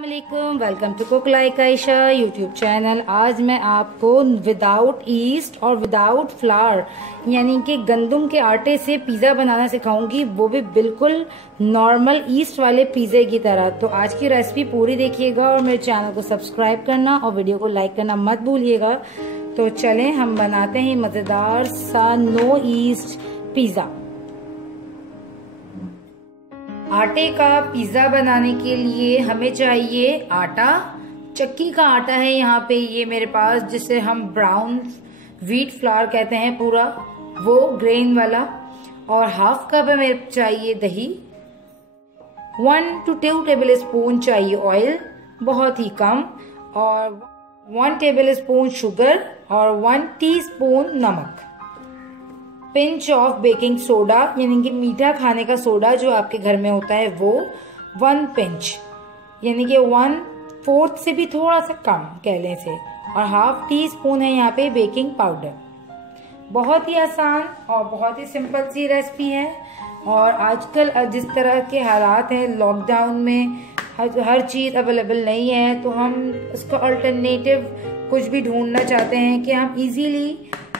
अस्सलामुअलैकुम, welcome to cook like Ayesha YouTube channel. आज मैं आपको विदाउट ईस्ट और विदाउट फ्लावर यानी कि गंदम के आटे से पिज़्ज़ा बनाना सिखाऊंगी, वो भी बिल्कुल नॉर्मल ईस्ट वाले पिज़्ज़े की तरह। तो आज की रेसिपी पूरी देखिएगा और मेरे चैनल को सब्सक्राइब करना और वीडियो को लाइक करना मत भूलिएगा। तो चलें हम बनाते हैं मज़ेदार सा नो ईस्ट पिज़्ज़ा। आटे का पिज़्ज़ा बनाने के लिए हमें चाहिए आटा। चक्की का आटा है यहाँ पे ये मेरे पास, जिसे हम ब्राउन व्हीट फ्लावर कहते हैं पूरा, वो ग्रेन वाला। और हाफ कप हमें चाहिए दही, 1 to 2 टेबल स्पून चाहिए ऑयल, बहुत ही कम, और 1 टेबल स्पून शुगर और 1 टीस्पून नमक, पिंच ऑफ बेकिंग सोडा यानी कि मीठा खाने का सोडा जो आपके घर में होता है वो 1 पिंच यानी कि 1/4 से भी थोड़ा सा कम कह लें से, और हाफ टी स्पून है यहाँ पे बेकिंग पाउडर। बहुत ही आसान और बहुत ही सिंपल सी रेसिपी है। और आजकल जिस तरह के हालात हैं, लॉकडाउन में हर चीज़ अवेलेबल नहीं है, तो हम उसका अल्टरनेटिव कुछ भी ढूंढना चाहते हैं कि हम इजीली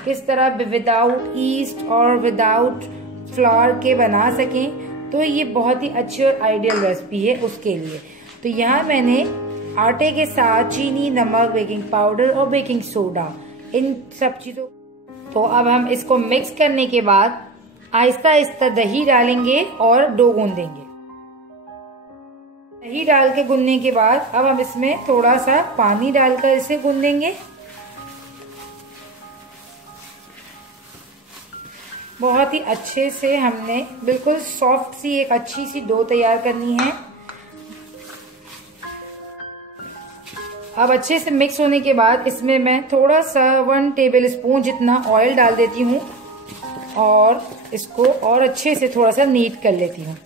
किस तरह विदाउट ईस्ट और विदाउट फ्लावर के बना सकें। तो ये बहुत ही अच्छी और आइडियल रेसिपी है उसके लिए। तो यहाँ मैंने आटे के साथ चीनी, नमक, बेकिंग पाउडर और बेकिंग सोडा, इन सब चीज़ों। तो अब हम इसको मिक्स करने के बाद आहिस्ता आहिस्ता दही डालेंगे और डो गूंदेंगे। दही डाल के गूंदने के बाद अब हम इसमें थोड़ा सा पानी डालकर इसे गूंदेंगे। बहुत ही अच्छे से हमने बिल्कुल सॉफ्ट सी एक अच्छी सी डो तैयार करनी है। अब अच्छे से मिक्स होने के बाद इसमें मैं थोड़ा सा 1 टेबल स्पून जितना ऑयल डाल देती हूँ और इसको और अच्छे से थोड़ा सा नीट कर लेती हूँ।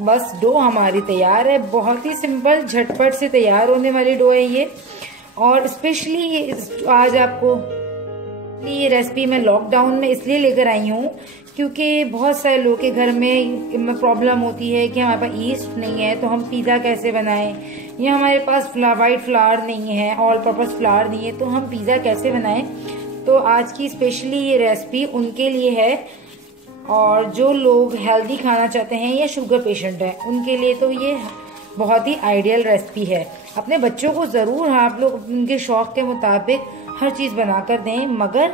बस डो हमारी तैयार है। बहुत ही सिंपल झटपट से तैयार होने वाली डो है ये। और स्पेशली आज आपको ये रेसिपी मैं लॉकडाउन में इसलिए लेकर आई हूँ क्योंकि बहुत सारे लोगों के घर में प्रॉब्लम होती है कि हमारे पास ईस्ट नहीं है, तो हम पिज़्ज़ा कैसे बनाएं, या हमारे पास वाइट फ्लावर नहीं है, ऑल पर्पस फ्लावर नहीं है, तो हम पिज़्ज़ा कैसे बनाएं। तो आज की स्पेशली ये रेसिपी उनके लिए है, और जो लोग हेल्दी खाना चाहते हैं या शुगर पेशेंट हैं उनके लिए तो ये बहुत ही आइडियल रेसिपी है। अपने बच्चों को ज़रूर आप लोग उनके शौक के मुताबिक हर चीज़ बनाकर दें, मगर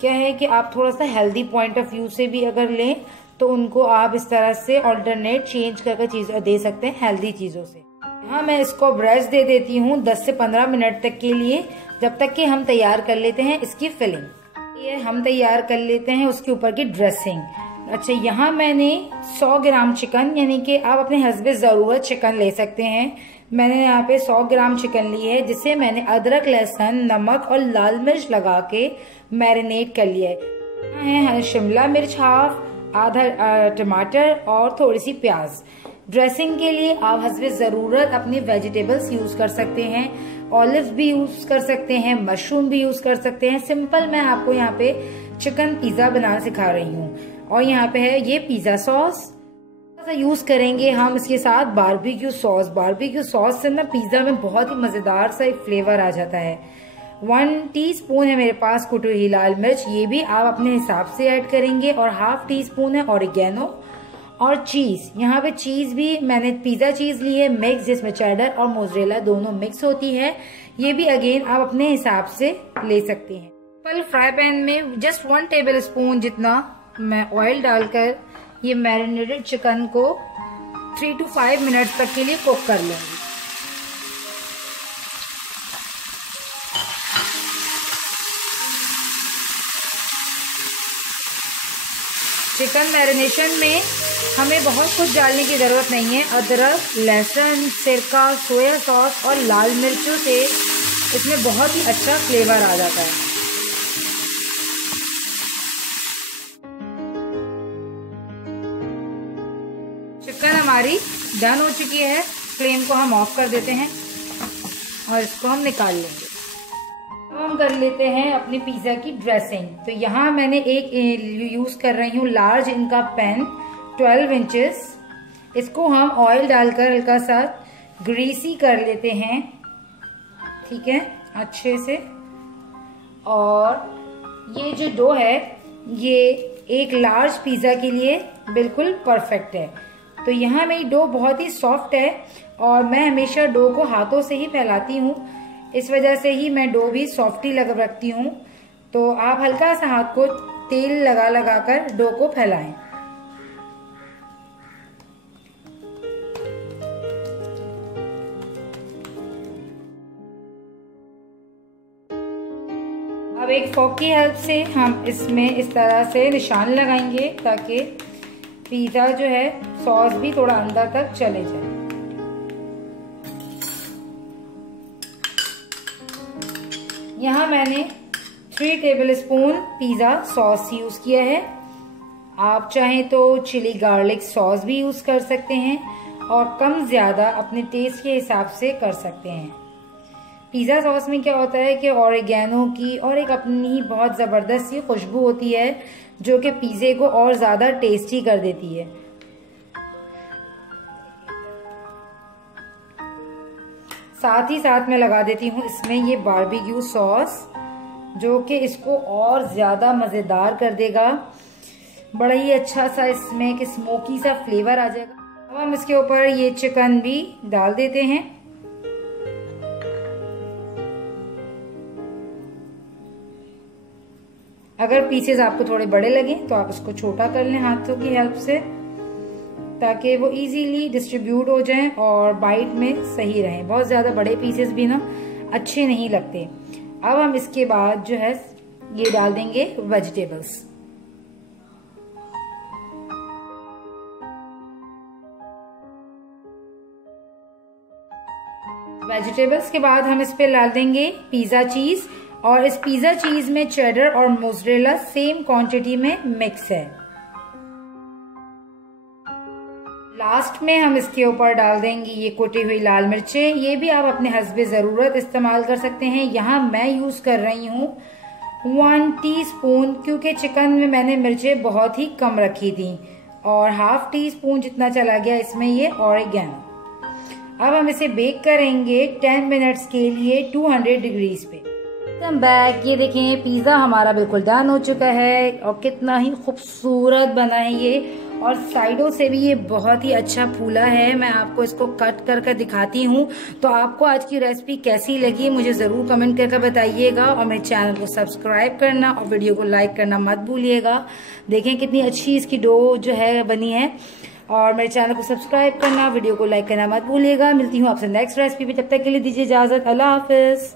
क्या है कि आप थोड़ा सा हेल्दी पॉइंट ऑफ व्यू से भी अगर लें तो उनको आप इस तरह से ऑल्टरनेट चेंज करके चीज़ दे सकते हैं हेल्दी चीज़ों से। हाँ, मैं इसको ब्रेस दे देती हूँ 10 से 15 मिनट तक के लिए, जब तक कि हम तैयार कर लेते हैं इसकी फिलिंग। ये हम तैयार कर लेते हैं उसके ऊपर की ड्रेसिंग। अच्छा, यहाँ मैंने 100 ग्राम चिकन, यानी कि आप अपने हस्बे ज़रूरत चिकन ले सकते हैं। मैंने यहाँ पे 100 ग्राम चिकन ली है, जिसे मैंने अदरक, लहसुन, नमक और लाल मिर्च लगा के मैरिनेट कर लिया है। यहाँ है शिमला मिर्च हाफ, आधा टमाटर और थोड़ी सी प्याज। ड्रेसिंग के लिए आप हस्बे ज़रूरत अपने वेजिटेबल्स यूज़ कर सकते हैं, ऑलिव्स भी यूज़ कर सकते हैं, मशरूम भी यूज़ कर सकते हैं। सिंपल मैं आपको यहाँ पे चिकन पिज़्ज़ा बनाना सिखा रही हूँ। और यहाँ पे है ये पिज़्ज़ा सॉस यूज करेंगे हम इसके साथ बारबेक्यू सॉस। बारबेक्यू सॉस से ना पिज़्ज़ा में बहुत ही मज़ेदार सा एक फ्लेवर आ जाता है। 1 टीस्पून है मेरे पास कुटी हुई लाल मिर्च, ये भी आप अपने हिसाब से ऐड करेंगे, और हाफ टी स्पून है ऑरिगेनो। और चीज़, यहाँ पे चीज़ भी मैंने पिज़्ज़ा चीज़ ली है मिक्स, जिसमें चेडर और मोज़रेला दोनों मिक्स होती है। ये भी अगेन आप अपने हिसाब से ले सकते हैं। पल फ्राई पैन में जस्ट 1 टेबल स्पून जितना मैं ऑयल डालकर ये मैरिनेटेड चिकन को 3 to 5 मिनट तक के लिए कुक कर लेंगे। चिकन मैरिनेशन में हमें बहुत कुछ डालने की ज़रूरत नहीं है। अदरक, लहसुन, सिरका, सोया सॉस और लाल मिर्चों से इसमें बहुत ही अच्छा फ्लेवर आ जाता है। चिकन हमारी डन हो चुकी है। फ्लेम को हम ऑफ कर देते हैं और इसको हम निकाल लेंगे। अब हम कर लेते हैं अपनी पिज़्ज़ा की ड्रेसिंग। तो यहाँ मैंने एक यूज कर रही हूँ लार्ज इनका पैन 12 इंचेस। इसको हम ऑयल डालकर हल्का सा ग्रीसी कर लेते हैं, ठीक है, अच्छे से। और ये जो डो है ये एक लार्ज पिज़्ज़ा के लिए बिल्कुल परफेक्ट है। तो यहाँ मेरी डो बहुत ही सॉफ्ट है और मैं हमेशा डो को हाथों से ही फैलाती हूँ, इस वजह से ही मैं डो भी सॉफ्ट ही लगा रखती हूँ। तो आप हल्का सा हाथ को तेल लगा लगा कर डो को फैलाएं। अब एक फोक की हेल्प से हम इसमें इस तरह से निशान लगाएंगे ताकि पिज़्ज़ा जो है सॉस भी थोड़ा अंदर तक चले जाए। यहाँ मैंने 3 टेबलस्पून पिज़्ज़ा सॉस यूज किया है। आप चाहें तो चिली गार्लिक सॉस भी यूज कर सकते हैं और कम ज्यादा अपने टेस्ट के हिसाब से कर सकते हैं। पिज़्ज़ा सॉस में क्या होता है कि ऑरिगेनो की और एक अपनी ही बहुत जबरदस्त सी खुशबू होती है जो कि पिज़्ज़े को और ज्यादा टेस्टी कर देती है। साथ ही साथ मैं लगा देती हूँ इसमें ये बारबेक्यू सॉस जो कि इसको और ज्यादा मजेदार कर देगा। बड़ा ही अच्छा सा इसमें एक स्मोकी सा फ्लेवर आ जाएगा। अब हम इसके ऊपर ये चिकन भी डाल देते हैं। अगर पीसेस आपको थोड़े बड़े लगे तो आप इसको छोटा कर लें हाथों की हेल्प से, ताकि वो इजीली डिस्ट्रीब्यूट हो जाएं और बाइट में सही रहें। बहुत ज्यादा बड़े पीसेस भी ना अच्छे नहीं लगते। अब हम इसके बाद जो है ये डाल देंगे वेजिटेबल्स। वेजिटेबल्स के बाद हम इस पे डाल देंगे पिज़्ज़ा चीज, और इस पिज़्ज़ा चीज में चेडर और मोज़रेला सेम क्वांटिटी में मिक्स है। लास्ट में हम इसके ऊपर डाल देंगे ये कुटी हुई लाल मिर्चें। ये भी आप अपने हस्बे जरूरत इस्तेमाल कर सकते हैं। यहाँ मैं यूज कर रही हूँ 1 टीस्पून, क्योंकि चिकन में मैंने मिर्चें बहुत ही कम रखी थी, और ½ टीस्पून जितना चला गया इसमें ये ऑरिगेनो। अब हम इसे बेक करेंगे 10 मिनट्स के लिए 200 डिग्रीज पे। Welcome back. ये देखें पिज़्ज़ा हमारा बिल्कुल डन हो चुका है और कितना ही खूबसूरत बना है ये, और साइडों से भी ये बहुत ही अच्छा फूला है। मैं आपको इसको कट कर दिखाती हूँ। तो आपको आज की रेसिपी कैसी लगी मुझे जरूर कमेंट करके बताइएगा, और मेरे चैनल को सब्सक्राइब करना और वीडियो को लाइक करना मत भूलिएगा। देखें कितनी अच्छी इसकी डो जो है बनी है, और मेरे चैनल को सब्सक्राइब करना, वीडियो को लाइक करना मत भूलिएगा। मिलती हूँ आपसे नेक्स्ट रेसिपी पे, तब तक के लिए दीजिए इजाजत। अल्लाह हाफिज।